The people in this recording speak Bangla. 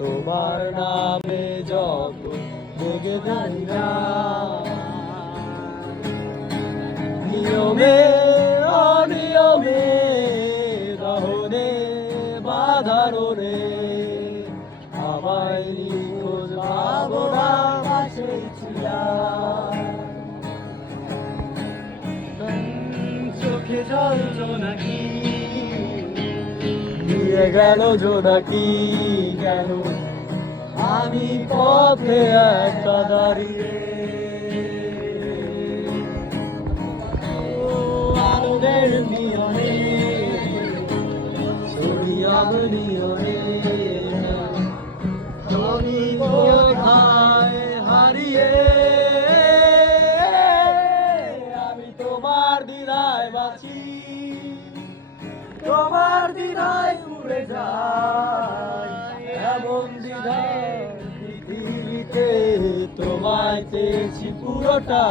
তোমার নামে যত জেগে জানি না, নিয়মে অনিয়মে দহনে বাধারণে আমায় নিখোঁজ ভাবনার পাশে ছিলাম। চোখে জল জোনাকি নিয়ে গেল জোনাকি কেন, আমি পথে একা দাঁড়িয়ে। আলোদের নিয়মে সূর্যাগ নিয়মে আমি কোথায় হারিয়ে, আমি তোমার দ্বিধায় বাঁচি, তোমার দ্বিধায় উড়ে যায় এমন দ্বিধায় পৃথিবীতে তোমায় চেয়েছি পুরোটা।